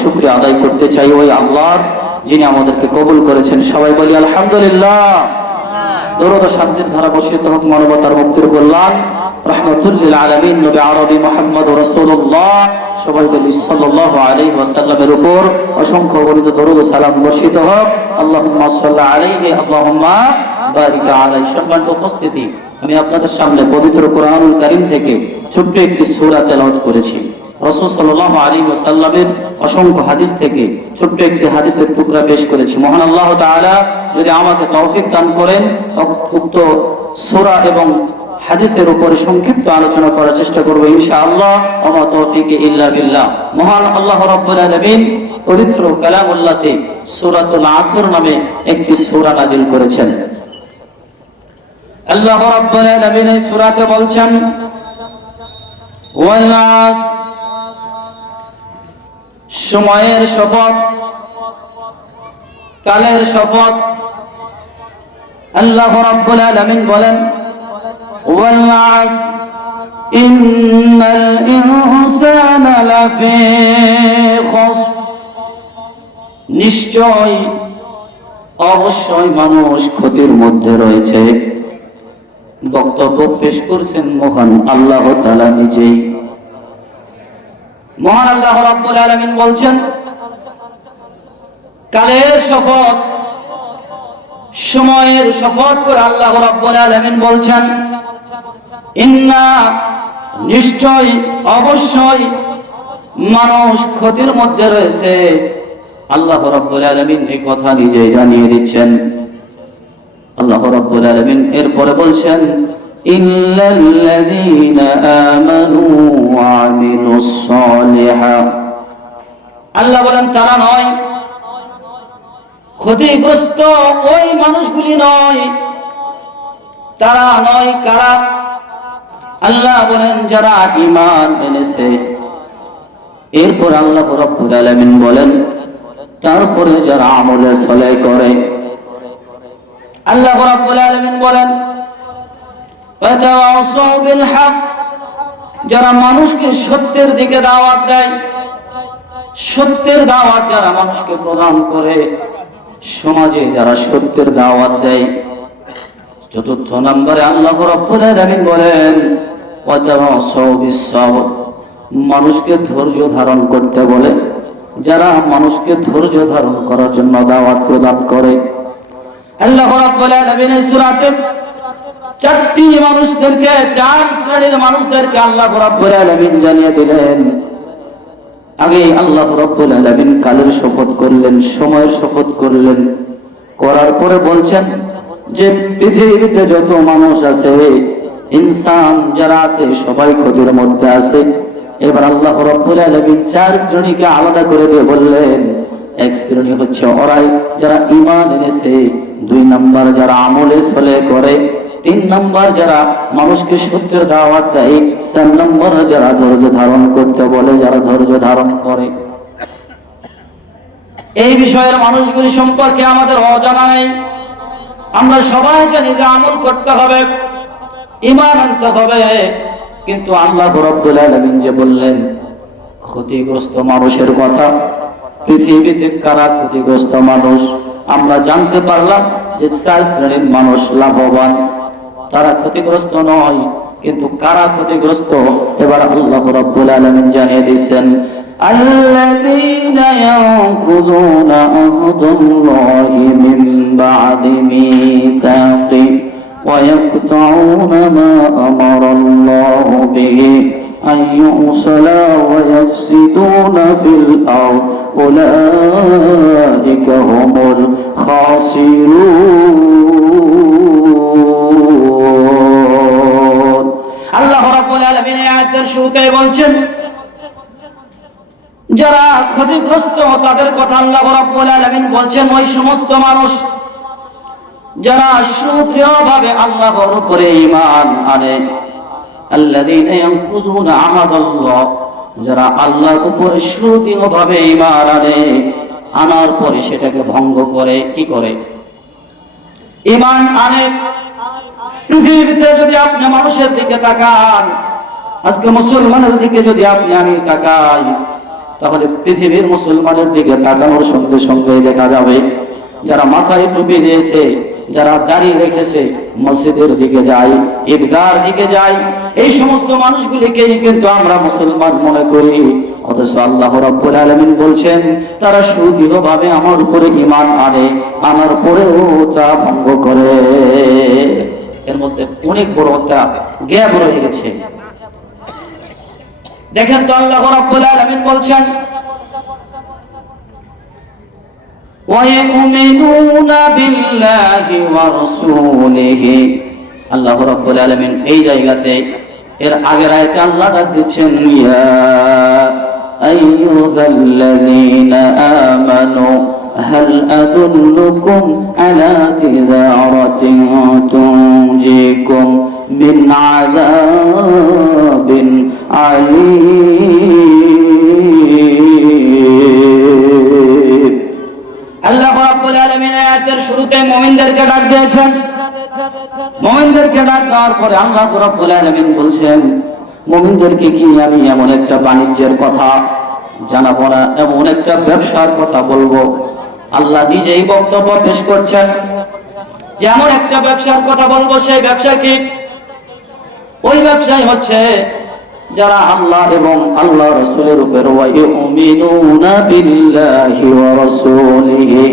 শুকরিয়া আদায় করতে চাই ওই আল্লাহর, যিনি আমাদেরকে কবুল করেছেন। সবাই বলি আলহামদুলিল্লাহ। দরুদ ও শান্তির ধারা বর্ষিত হোক মানবতার মুক্তির কল্যাণ রাহমাতুল লিল আলামিন নবী আরবি মুহাম্মদুর রাসূলুল্লাহ সবাই বলি সাল্লাল্লাহু আলাইহি ওয়াসাল্লামের উপর অসংখ্য গণিত দরুদ ও সালাম বর্ষিত হোক। আল্লাহুম্মা সাল্লি আলাইহি আল্লাহুম্মা বারিক আলাইহি। সম্মানিত উপস্থিতি, আমি আপনাদের সামনে পবিত্র কোরআনুল কারীম থেকে ছোট্ট একটি সূরা তেলাওয়াত করেছি। রাসূল সাল্লাল্লাহু আলাইহি ওয়াসাল্লামের অসংখ্য হাদিস থেকে ছোট্ট একটি হাদিসের টুকরা পেশ করেছি। মহান আল্লাহ তাআলা যদি আমাকে তৌফিক দান করেন, উক্ত সূরা এবং হাদিসের উপরে সংক্ষিপ্ত আলোচনা করার চেষ্টা করব ইনশাআল্লাহ। ওয়া মা তৌফিকি ইল্লা বিল্লাহ। মহান আল্লাহ রাব্বুল আলামিন পবিত্র কালামুল্লাহতে সূরাতুল আসর নামে একটি সূরা নাযিল করেছেন। আল্লাহ রাব্বুল আলামিন এই সূরাতে বলছেন, ওয়াল আসর, সময়ের শপথ, কালের শপথ। আল্লাহ রাব্বুল আলামিন বলেন, ওয়াল আসর ইন্নাল ইনসানা লাফি খুসর, নিশ্চয় অবশ্যই মানুষ ক্ষতির মধ্যে রয়েছে। বক্তব্য পেশ করছেন মহান আল্লাহ তাআলা নিজেই। মহান আল্লাহ রাব্বুল আলামিন বলছেন, কালের শপথ, সময়ের শপথ করে আল্লাহ রাব্বুল আলামিন বলছেন, ইন্না, নিশ্চয় অবশ্যই মানুষ ক্ষতির মধ্যে রয়েছে। আল্লাহ রাব্বুল আলামিন এই কথা নিজেই জানিয়ে দিচ্ছেন। আল্লাহ রাব্বুল আলামিন এরপরে বলছেন, ইল্লাল্লাযীনা আমানু ওয়া আমিলুস সালিহাত। আল্লাহ বলেন তারা নয়, ক্ষতিগ্রস্ত ওই মানুষগুলি নয়, তারা নয়। কারা? আল্লাহ বলেন যারা ঈমান এনেছে। এরপর আল্লাহ রাব্বুল আলামিন বলেন তারপরে যারা আমলে সালেহ করে। আল্লাহ রাব্বুল আলামিন বলেন ওয়াতাওয়াসাউ বিল হক, যারা মানুষকে সত্যের দিকে দাওয়াত দেয়, সত্যের দাওয়াত যারা মানুষকে প্রদান করে, সমাজে যারা সত্যের দাওয়াত দেয়। চতুর্থ নম্বরে আল্লাহ রাব্বুল আলামিন বলেন ওয়াতাওয়াসাউ বিস সাবর, মানুষকে ধৈর্য ধারণ করতে বলে, যারা মানুষকে ধৈর্য ধারণ করার জন্য দাওয়াত প্রদান করে। আল্লাহ রাব্বুল আলামিন এই সূরাতে চারটি মানুষদেরকে, চার শ্রেণীর মানুষদেরকে আল্লাহ রাব্বুল আলামিন জানিয়ে দিলেন। আগে আল্লাহ রাব্বুল আলামিন কালের শপথ করলেন, সময়ের শপথ করলেন, করার পরে বলছেন যে পৃথিবীতে যত মানুষ আছে, ইনসান যারা আছে, সবাই ক্ষতির মধ্যে আছে। এবার আল্লাহ রাব্বুল আলামিন চার শ্রেণীকে আলাদা করে দিয়ে বললেন, এক শ্রেণী হচ্ছে ওরাই যারা ঈমান এনেছে, দুই নাম্বার যারা আমলে সালেহ করে, তিন নাম্বার যারা মানুষকে সত্যের দাওয়াত দেয়, চার নাম্বার যারা ধৈর্য ধারণ করতে বলে, যারা ধৈর্য ধারণ করে। এই বিষয়ের মানুষগুলি সম্পর্কে আমাদের অজানা নেই। আমরা সবাই জানি যে আমল করতে হবে, ঈমান আনতে হবে, কিন্তু আল্লাহ রাব্বুল আলামিন যে বললেন ক্ষতিগ্রস্ত মানুষের কথা, পৃথিবীতে কারা ক্ষতিগ্রস্ত মানুষ, আমরা জানতে পারলাম যে চার শ্রেণীর মানুষ লাভবান, তারা ক্ষতিগ্রস্ত নয়। কিন্তু কারা ক্ষতিগ্রস্ত, এবার আল্লাহ রাব্বুল আলামিন জানিয়ে দিয়েছেন, আল্লাযীনা ইয়ানকুযুনা আহদাল্লাহি মিন বা'দি মিসাকি ওয়া ইয়াকতাউনা মা আমারাল্লাহু বিহি أن يُرْسَلَ وَيَفْسِدُونَ فِي الْأَرْضِ أُولَئِكَ هُمُ الْخَاسِرُونَ। আল্লাহ রাব্বুল আলামিন এই আয়াতের শুরুতেই বলছেন যারা ক্ষতিগ্রস্ত তাদের কথা আল্লাহ রাব্বুল আলামিন বলছেন ওই সমস্ত মানুষ যারা সুদৃঢ়ভাবে আল্লাহর উপরে ঈমান আনে। আল্লাযীনা ইয়ানকুযুনা আহাদাল্লাহ, যারা আল্লাহর উপরে সুদৃঢ়ভাবে ঈমান আনে, আনার পরে সেটাকে ভঙ্গ করে। কি করে? ঈমান আনে। পৃথিবীতে যদি আপনি মানুষের দিকে তাকান, আজকে মুসলমানের দিকে যদি আপনি আমি তাকাই, তাহলে পৃথিবীর মুসলমানের দিকে তাকানোর সঙ্গে সঙ্গে দেখা যাবে যারা মাথায় টুপি দিয়েছে, যারা দাঁড়িয়ে রেখেছে, মসজিদের দিকে যায়, ঈদগাহর দিকে যায়, এই সমস্ত মানুষগুলিকেই কিন্তু আমরা মুসলমান মনে করি। অথচ আল্লাহ রাব্বুল আলামিন বলছেন তারা সুদৃঢ়ভাবে আমার উপরে ঈমান আনে, আনার পরেও তা ভঙ্গ করে। এর মধ্যে অনেক বড় একটা গ্যাপ রয়ে গেছে। দেখেন তো আল্লাহ রাব্বুল আলামিন বলছেন وَيُؤْمِنُونَ بِاللَّهِ وَرَسُولِهِ। আল্লাহ রাব্বুল আলামিন এই জায়গাতে এর আগের আয়াতে আল্লাহ ডাক দিচ্ছেন ইয়া আইয়ুহাল্লাযীনা আমানু হাল আদুল্লুকুম আলা তিজারাতিন তুনজিকুম মিন আযাবিন আলীম। আল্লাহ রাব্বুল আলামিন আয়াতের শুরুতে মুমিনদেরকে ডাক দিয়েছেন। মুমিনদেরকে ডাক দেওয়ার পরে আল্লাহ রাব্বুল আলামিন বলছেন মুমিনদেরকে কি আমি এমন একটা বাণিজ্যের কথা জানাবো না, এমন একটা ব্যবসার কথা বলবো। আল্লাহ নিজেই বক্তব্য পেশ করছেন যে এমন একটা ব্যবসার কথা বলবো। সেই ব্যবসা কি? ওই ব্যবসায় হচ্ছে যারা আল্লাহ এবং আল্লাহ রাসূলের উপর ওয়ায়ুমিনুনা বিল্লাহি ওয়া রাসূলিহি,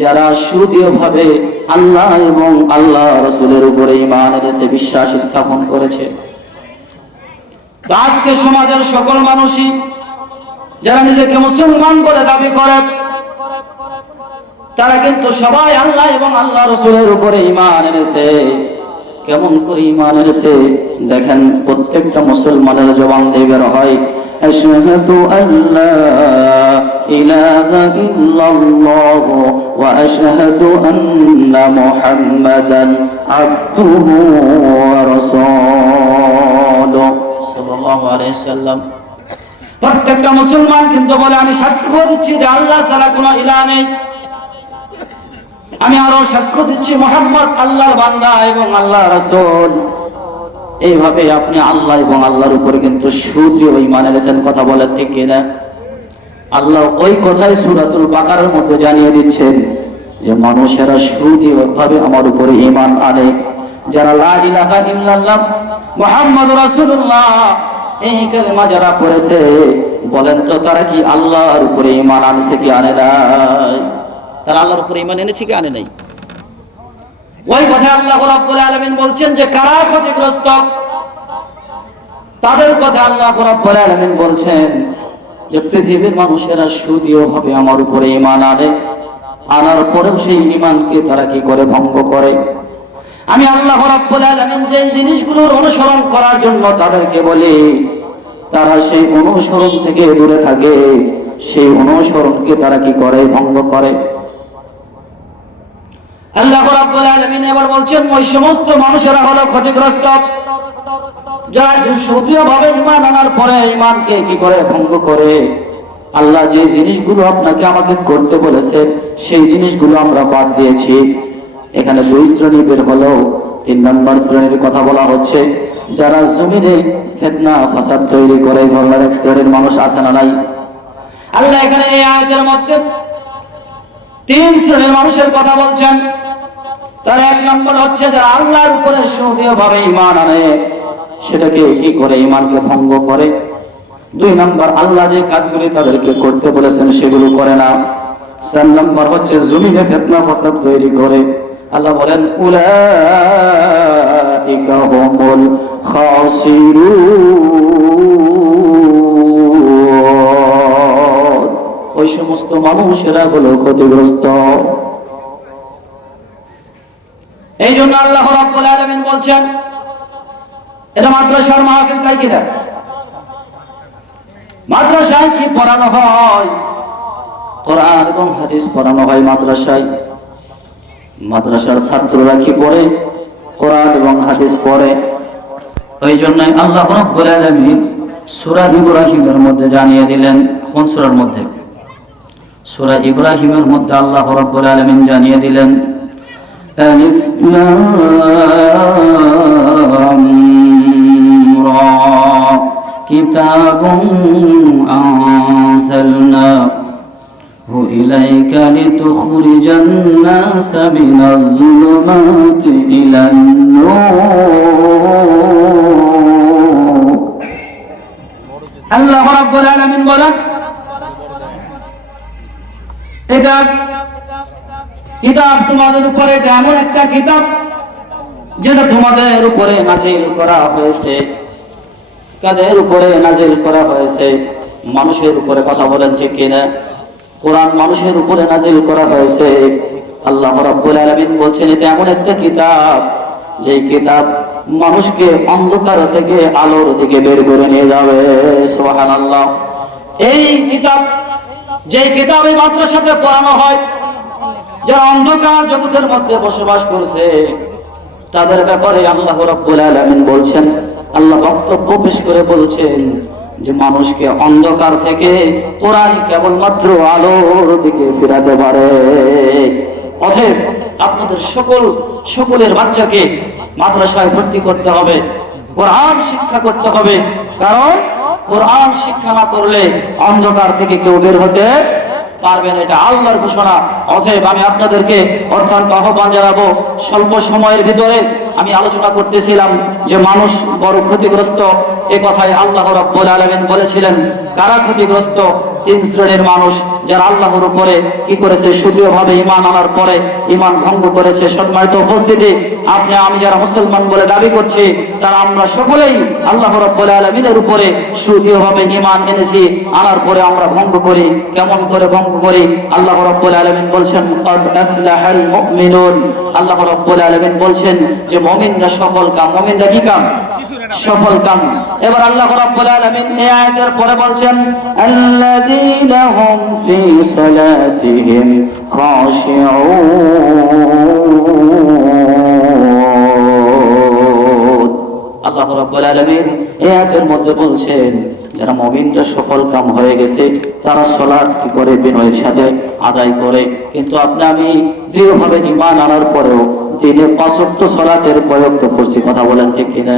যারা সুদৃঢ়ভাবে আল্লাহ এবং আল্লাহ রাসূলের উপরে ঈমান এনেছে, বিশ্বাস স্থাপন করেছে। আজকে সমাজের সকল মানুষই যারা নিজেকে মুসলমান বলে দাবি করে, তারা কিন্তু সবাই আল্লাহ এবং আল্লাহ রাসূলের উপরে ঈমান এনেছে। কেমন করে ঈমান এনেছে দেখেন, প্রত্যেকটা মুসলমানের জবান দিয়ে বের হয় আশহাদু আল্লা ইলাহা ইল্লাল্লাহু ওয়া আশহাদু আন্না মুহাম্মাদান আবদুহু ওয়া রাসূলুহু সাল্লাল্লাহু আলাইহি সাল্লাম। প্রত্যেকটা মুসলমান কিন্তু বলে আমি সাক্ষ্য দিচ্ছি যে আল্লাহ ছাড়া কোনো ইলাহ নেই, আমি আরো সাক্ষ্য দিচ্ছি মুহাম্মদ আল্লাহর বান্দা এবং আল্লাহর রাসূল। এইভাবে আপনি আল্লাহ এবং আল্লাহর উপরে কিন্তু সুদৃঢ় ঈমান এনেছেন। কথা বলেন ঠিক কিনা? আল্লাহ ওই কথাই সূরাতুল বাকারার মধ্যে জানিয়ে দিচ্ছেন যে মানুষেরা সুদৃঢ়ভাবে আমার উপরে ঈমান আনে, যারা লা ইলাহা ইল্লাল্লাহ মুহাম্মাদুর রাসূলুল্লাহ এই কালেমা যারা পড়েছে, বলেন তো তারা কি আল্লাহর উপরে ঈমান আনছে কি আনে নাই? তারা আল্লাহর উপরে ঈমান এনেছে কি আনে নাই? ওই কথা আল্লাহ রাব্বুল আলামিন বলছেন যে কারা ক্ষতিগ্রস্ত, তাদের কথা আল্লাহ রাব্বুল আলামিন বলছেন যে পৃথিবীর মানুষেরা সুদৃঢ়ভাবে আমার উপরে ঈমান আনে, আনার পরেও সেই ঈমানকে তারা কি করে ভঙ্গ করে। আমি আল্লাহ রাব্বুল আলামিন যে জিনিসগুলোর অনুসরণ করার জন্য তাদেরকে বলি, তারা সেই অনুসরণ থেকে দূরে থাকে, সেই অনুসরণকে তারা কি করে ভঙ্গ করে। আল্লাহ রাব্বুল আলামিন এবার বলছেন ওই সমস্ত মানুষেরা হলো ক্ষতিগ্রস্ত যারা সুদৃঢ়ভাবে ঈমান আনার পরে ঈমানকে কি করে ভঙ্গ করে। আল্লাহ যে জিনিসগুলো আপনাকে আমাকে করতে বলেছে সেই জিনিসগুলো আমরা বাদ দিয়েছি। এখানে দুই শ্রেণী বের হলো। 3 নম্বর শ্রেণীর কথা বলা হচ্ছে যারা জমিনে ফিতনা ফাসাদ তৈরি করে। ধর্মের এক শ্রেণীর মানুষ আছে না নাই? আল্লাহ এখানে এই আয়াতের মধ্যে 3 শ্রেণীর মানুষের কথা বলছেন। তার 1 নম্বর হচ্ছে যারা আল্লাহর উপরে সুদৃঢ়ভাবে ঈমান আনে, সেটাকে কি করে ঈমানকে ভঙ্গ করে। 2 নম্বর আল্লাহ যে কাজগুলি তাদেরকে করতে বলেছেন সেগুলো করে না। 4 নম্বর হচ্ছে জমিনে ফিতনা ফাসাদ তৈরি করে। আল্লাহ বলেন উলাইকা হুমুল খাসিরুন, ওই সমস্ত মানুষেরা হলো ক্ষতিগ্রস্ত। এই জন্য আল্লাহ রাব্বুল আলামিন বলছেন, এটা মাদ্রাসার মাহফিল তাই কিনা? মাদ্রাসায় কি পড়ানো হয়? কোরআন এবং হাদিস পড়ানো হয় মাদ্রাসায়। মাদ্রাসার ছাত্ররা কি পড়ে? কোরআন এবং হাদিস পড়ে। ওই জন্য আল্লাহ রাব্বুল আলামিন সূরা ইব্রাহিমের মধ্যে জানিয়ে দিলেন। কোন সূরার মধ্যে? সূরা ইব্রাহিমের মধ্যে আল্লাহ রাব্বুল আলামিন জানিয়ে দিলেন আলিফ লাম রা কিতাবুন أرسلناه إليك لتخرج الناس من الظلمات إلى النور আল্লাহ রাব্বুল আলামিন বলেন এটা কিতাব তোমাদের উপরে, এটা এমন একটা কিতাব যেটা তোমাদের উপরে নাযিল করা হয়েছে। কাদের উপরে নাযিল করা হয়েছে? মানুষের উপরে। কথা বলেন ঠিক কিনা? কোরআন মানুষের উপরে নাযিল করা হয়েছে। আল্লাহ রাব্বুল আলামিন বলছেন এটা এমন একটা কিতাব যে কিতাব মানুষকে অন্ধকার থেকে আলোর দিকে বের করে নিয়ে যাবে। সুবহানাল্লাহ। এই কিতাব, যে কিতাবে মাদ্রাসাতে পড়ানো হয়, যারা অন্ধকার জগতের মধ্যে বসবাস করছে তাদের ব্যাপারে আল্লাহ রাব্বুল আলামিন বলছেন, আল্লাহ বক্তব্য পেশ করে বলছেন যে মানুষকে অন্ধকার থেকে কোরআন কেবলমাত্র আলোর দিকে ফিরাতে পারে। অতএব আপনাদের সকলের বাচ্চাকে মাদ্রাসায় ভর্তি করতে হবে, কোরআন শিক্ষা করতে হবে, কারণ কোরআন শিক্ষা না করলে অন্ধকার থেকে কেউ বের হতে পারবেন, এটা আল্লাহর ঘোষণা। অতএব আমি আপনাদেরকে অত্যন্ত আহ্বান জানাবো, স্বল্প সময়ের ভিতরে আমি আলোচনা করতেছিলাম যে মানুষ বড় ক্ষতিগ্রস্ত। এ কথাই আল্লাহ রাব্বুল আলামিন বলেছিলেন। কারা ক্ষতিগ্রস্ত? তিন শ্রেণীর মানুষ, যারা আল্লাহর উপরে কি করেছে? সক্রিয়ভাবে ঈমান আনার পরে ঈমান ভঙ্গ করেছে। সম্মানিত উপস্থিতি, আপনি আমি যারা মুসলমান বলে দাবি করছি, তারা আমরা সকলেই আল্লাহ রাব্বুল আলামিনের উপরে সক্রিয়ভাবে ঈমান এনেছি, আনার পরে আমরা ভঙ্গ করি। কেমন করে ভঙ্গ করি? আল্লাহ রাব্বুল আলামিন বলছেন ক্বাদ আফলাহাল মুমিনুন। আল্লাহ রাব্বুল আলামিন বলছেন যে মুমিনরা সফল কাম। মুমিনরা কি কাম? সফল কাম। এবার আল্লাহ রাব্বুল আলামিন এই আয়াতের পরে বলছেন আল্লাযীনা হুম ফি সালাতিহিম খাশিউন। আল্লাহ রাব্বুল আলামিন এই আয়াতের মধ্যে বলছেন যারা মুমিনরা সফল কাম হয়ে গেছে তারা সালাত কি করে? বিনয়ের সাথে আদায় করে। কিন্তু আপনি আমি দৃঢ়ভাবে ঈমান আনার পরেও দিনে ৫ ওয়াক্ত সালাতের প্রয়োগ তো করছি। কথা বলেন ঠিক কিনা?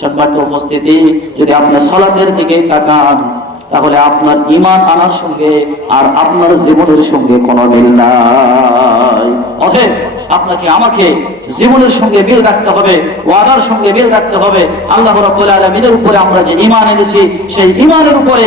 সম্মানিত উপস্থিতি, যদি আপনি সালাতের দিকে তাকান তাহলে আপনার ঈমান আনার সঙ্গে আর আপনার জীবনের সঙ্গে কোনো মিল নাই। অতএব আপনাকে আমাকে জীবনের সঙ্গে মিল রাখতে হবে, ওয়াদার সঙ্গে মিল রাখতে হবে। আল্লাহ রাব্বুল আলামিনের উপরে আমরা যে ঈমান এনেছি সেই ঈমানের উপরে